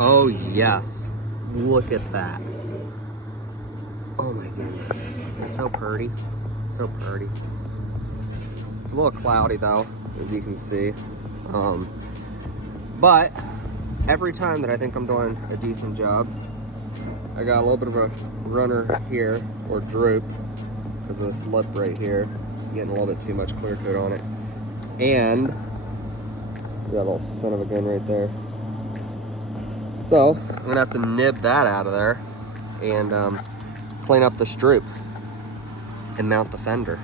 Oh yes, look at that. Oh my goodness, it's so pretty, so pretty. It's a little cloudy though, as you can see. But every time that I think I'm doing a decent job, I got a little bit of a runner here, or droop, because of this lip right here, getting a little bit too much clear coat on it. And that little son of a gun right there. So I'm gonna have to nib that out of there and clean up this droop and mount the fender.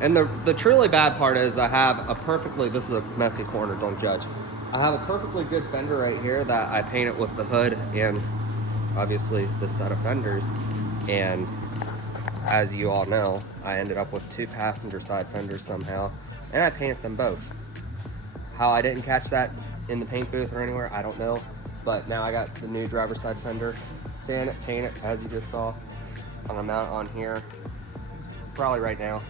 And the truly bad part is I have a perfectly, this is a messy corner, don't judge. I have a perfectly good fender right here that I painted with the hood and obviously the set of fenders. And as you all know, I ended up with two passenger side fenders somehow, and I painted them both. How I didn't catch that in the paint booth or anywhere, I don't know. But now I got the new driver's side fender, sand it, paint it, as you just saw. I'm gonna mount it on here, probably right now.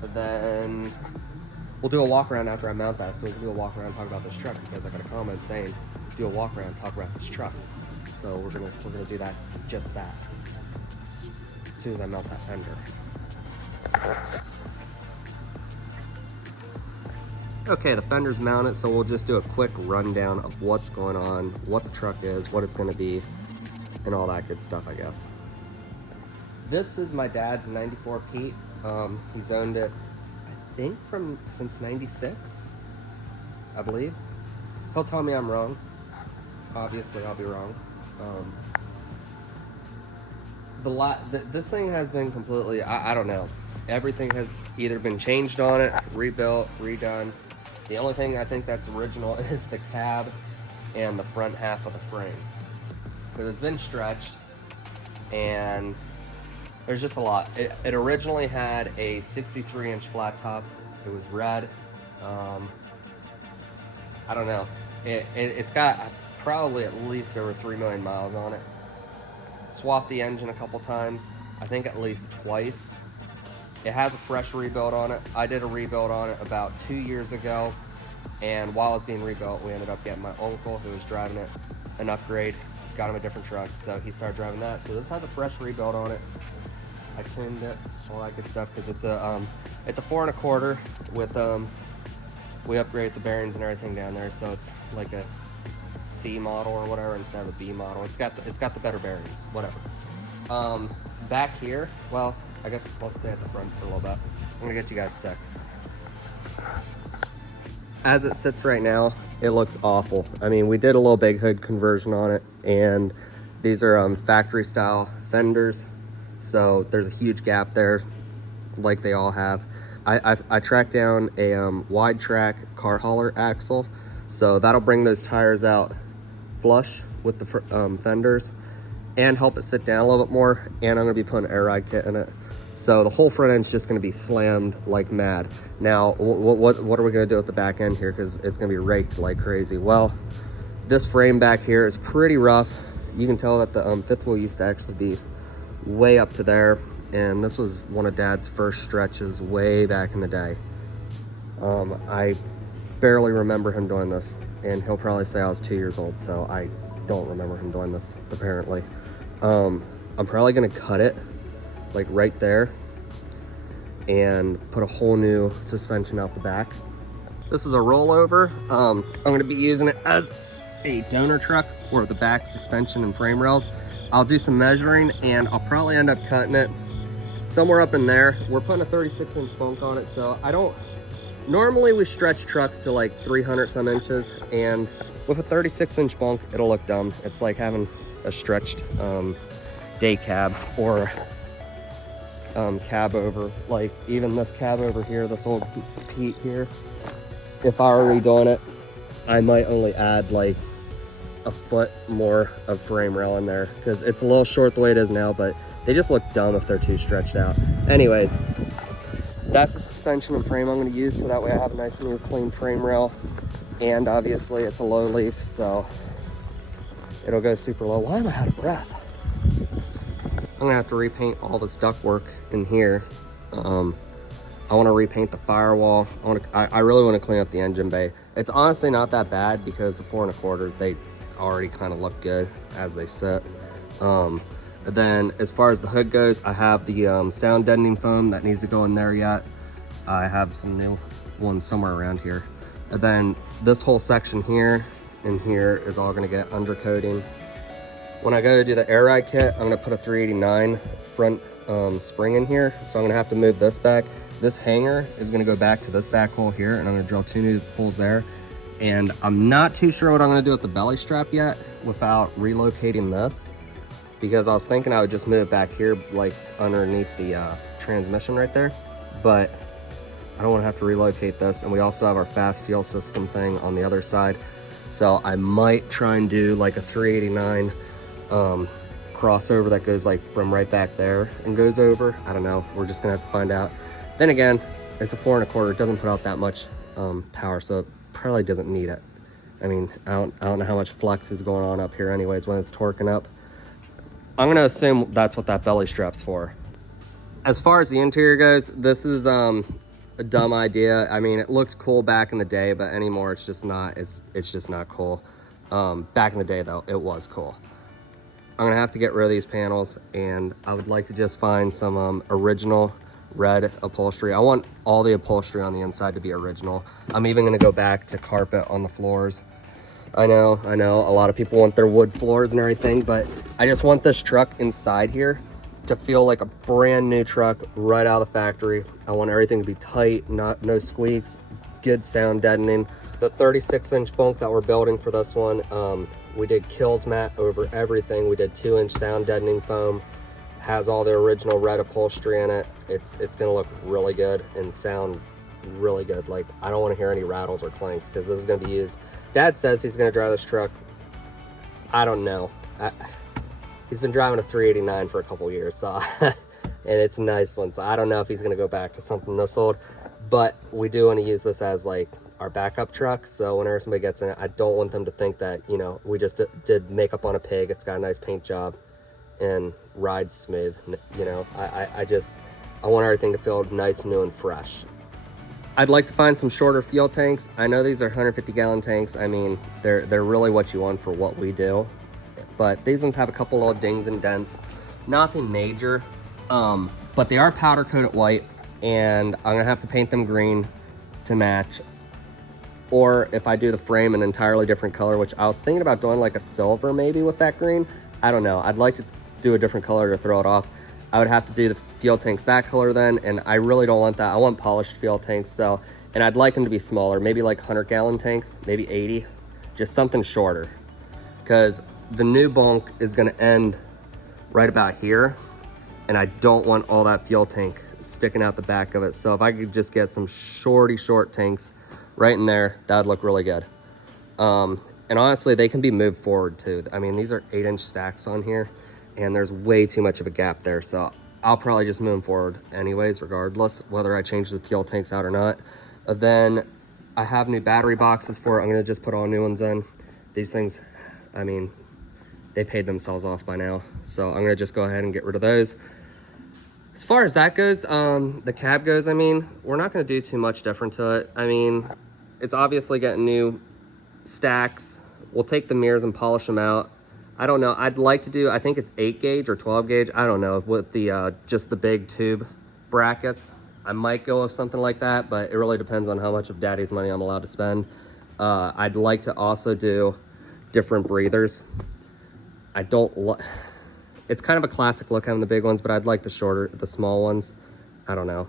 But then we'll do a walk around after I mount that, so we can do a walk around and talk about this truck, because I got a comment saying do a walk around and talk about this truck. So we're gonna do that, just that, as soon as I mount that fender. Okay, the fender's mounted, so we'll just do a quick rundown of what's going on, what the truck is, what it's gonna be, and all that good stuff, I guess. This is my dad's 94 Pete. He's owned it, I think, since 96, I believe. He'll tell me I'm wrong. Obviously, I'll be wrong. This thing has been completely, I don't know. Everything has either been changed on it, rebuilt, redone. The only thing I think that's original is the cab and the front half of the frame. Because it's been stretched, and there's just a lot. It originally had a 63-inch flat top. It was red. I don't know. It's got probably at least over 3 million miles on it. Swapped the engine a couple times. I think at least twice. It has a fresh rebuild on it. I did a rebuild on it about 2 years ago, and while it's being rebuilt, we ended up getting my uncle, who was driving it, an upgrade. Got him a different truck, so he started driving that. So this has a fresh rebuild on it. I tuned it, all that good stuff, because it's a 4 1/4 with we upgraded the bearings and everything down there, so it's like a C model or whatever instead of a B model. It's got the better bearings, whatever. Back here, well, I guess let's stay at the front for a little bit. I'm gonna get you guys sick. As it sits right now, it looks awful. I mean, we did a little big hood conversion on it, and these are factory style fenders, so there's a huge gap there, like they all have. I tracked down a wide track car hauler axle, so that'll bring those tires out flush with the fenders and help it sit down a little bit more. And I'm gonna be putting an air ride kit in it, so the whole front end's just gonna be slammed like mad. Now, what are we gonna do with the back end here, because it's gonna be raked like crazy? Well, this frame back here is pretty rough. You can tell that the fifth wheel used to actually be way up to there, and this was one of Dad's first stretches way back in the day. I barely remember him doing this, and he'll probably say I was 2 years old, so I don't remember him doing this, apparently. I'm probably gonna cut it like right there and put a whole new suspension out the back. This is a rollover. I'm gonna be using it as a donor truck for the back suspension and frame rails. I'll do some measuring, and I'll probably end up cutting it somewhere up in there. We're putting a 36-inch bunk on it, so I don't, normally we stretch trucks to like 300 some inches, and with a 36-inch bunk, it'll look dumb. It's like having a stretched day cab or cab over. Like even this cab over here, this old Pete here, if I were redoing it, I might only add like a foot more of frame rail in there, because it's a little short the way it is now, but they just look dumb if they're too stretched out. Anyways, that's the suspension and frame I'm going to use, so that way I have a nice new clean frame rail. And obviously it's a low leaf, so it'll go super low. Why am I out of breath? I'm gonna have to repaint all this ductwork in here. I want to repaint the firewall. I really want to clean up the engine bay. It's honestly not that bad because it's a 4 1/4. already kind of look good as they sit. And then as far as the hood goes, I have the sound deadening foam that needs to go in there yet. I have some new ones somewhere around here. And then this whole section here and here is all gonna get undercoating. When I go to do the air ride kit, I'm gonna put a 389 front spring in here. So I'm gonna have to move this back. This hanger is gonna go back to this back hole here, and I'm gonna drill 2 new holes there. And I'm not too sure what I'm gonna do with the belly strap yet without relocating this, because I was thinking I would just move it back here, like underneath the transmission right there. But I don't wanna have to relocate this. And we also have our fast fuel system thing on the other side. So I might try and do like a 389 crossover that goes like from right back there and goes over. I don't know, we're just gonna have to find out. Then again, it's a 4 1/4, it doesn't put out that much power, so it probably doesn't need it. I mean, I don't know how much flex is going on up here anyways when it's torquing up. I'm gonna assume that's what that belly strap's for. As far as the interior goes, this is a dumb idea. I mean, it looked cool back in the day, but anymore it's just not. It's just not cool. Back in the day though, it was cool. I'm gonna have to get rid of these panels, and I would like to just find some original red upholstery. I want all the upholstery on the inside to be original. I'm even gonna go back to carpet on the floors. I know, a lot of people want their wood floors and everything, but I just want this truck inside here to feel like a brand new truck right out of the factory. I want everything to be tight, no squeaks, good sound deadening. The 36-inch bunk that we're building for this one, we did kills mat over everything. We did 2-inch sound deadening foam, has all the original red upholstery in it. It's gonna look really good and sound really good. Like, I don't wanna hear any rattles or clanks, because this is gonna be used. Dad says he's gonna drive this truck. I don't know. He's been driving a 389 for a couple years, so and it's a nice one. So I don't know if he's gonna go back to something this old, but we do want to use this as like our backup truck. So whenever somebody gets in it, I don't want them to think that, you know, we just did makeup on a pig. It's got a nice paint job and rides smooth. You know, I want everything to feel nice, new, and fresh. I'd like to find some shorter fuel tanks. I know these are 150-gallon tanks. I mean, they're really what you want for what we do. But these ones have a couple little dings and dents. Nothing major, but they are powder coated white, and I'm gonna have to paint them green to match. Or if I do the frame an entirely different color, which I was thinking about doing like a silver maybe with that green. I don't know, I'd like to do a different color to throw it off. I would have to do the fuel tanks that color then, and I really don't want that. I want polished fuel tanks, so, and I'd like them to be smaller, maybe like 100-gallon tanks, maybe 80, just something shorter. Because the new bunk is gonna end right about here, and I don't want all that fuel tank sticking out the back of it. So if I could just get some short tanks right in there, that'd look really good. And honestly, they can be moved forward too. I mean, these are 8-inch stacks on here, and there's way too much of a gap there. So I'll probably just move them forward anyways, regardless, whether I change the fuel tanks out or not. Then I have new battery boxes for it. I'm gonna just put all new ones in. These things, I mean, they paid themselves off by now. So I'm gonna just go ahead and get rid of those. As far as that goes, the cab goes, I mean, we're not gonna do too much different to it. I mean, it's obviously getting new stacks. We'll take the mirrors and polish them out. I don't know, I'd like to do, I think it's 8 gauge or 12 gauge. I don't know, with the just the big tube brackets. I might go with something like that, but it really depends on how much of daddy's money I'm allowed to spend. I'd like to also do different breathers. I don't it's kind of a classic look having the big ones, but I'd like the small ones. I don't know.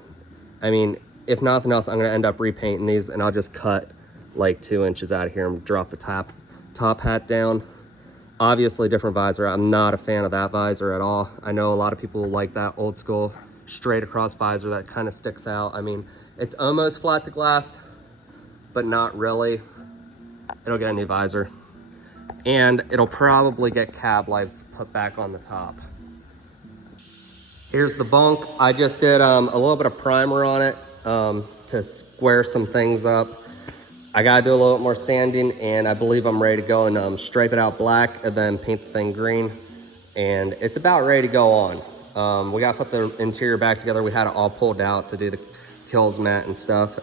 I mean, if nothing else, I'm gonna end up repainting these, and I'll just cut like 2 inches out of here and drop the top hat down. Obviously different visor. I'm not a fan of that visor at all. I know a lot of people like that old school straight across visor that kind of sticks out. I mean, it's almost flat to glass, but not really. It'll get a new visor. And it'll probably get cab lights put back on the top. Here's the bunk. I just did a little bit of primer on it to square some things up. I gotta do a little bit more sanding, and I believe I'm ready to go and stripe it out black and then paint the thing green. And it's about ready to go on. We gotta put the interior back together. We had it all pulled out to do the kills mat and stuff.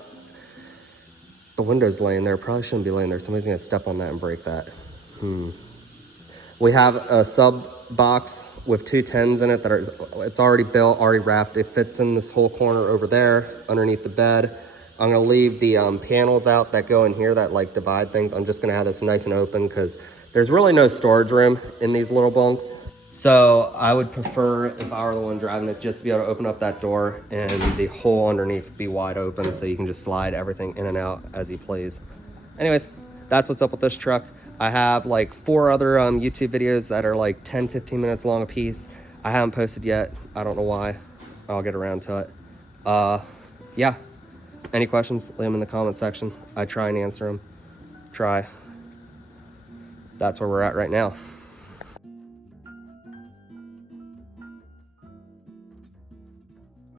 The window's laying there. Probably shouldn't be laying there. Somebody's gonna step on that and break that. We have a sub box with 2 tens in it that are, it's already built, already wrapped. It fits in this whole corner over there underneath the bed. I'm gonna leave the panels out that go in here that like divide things. I'm just gonna have this nice and open because there's really no storage room in these little bunks. So I would prefer, if I were the one driving it, just to be able to open up that door and the hole underneath be wide open so you can just slide everything in and out as you please. Anyways, that's what's up with this truck. I have like 4 other YouTube videos that are like 10-15 minutes long a piece. I haven't posted yet. I don't know why. I'll get around to it. Yeah. Any questions, leave them in the comment section. I try and answer them. Try. That's where we're at right now.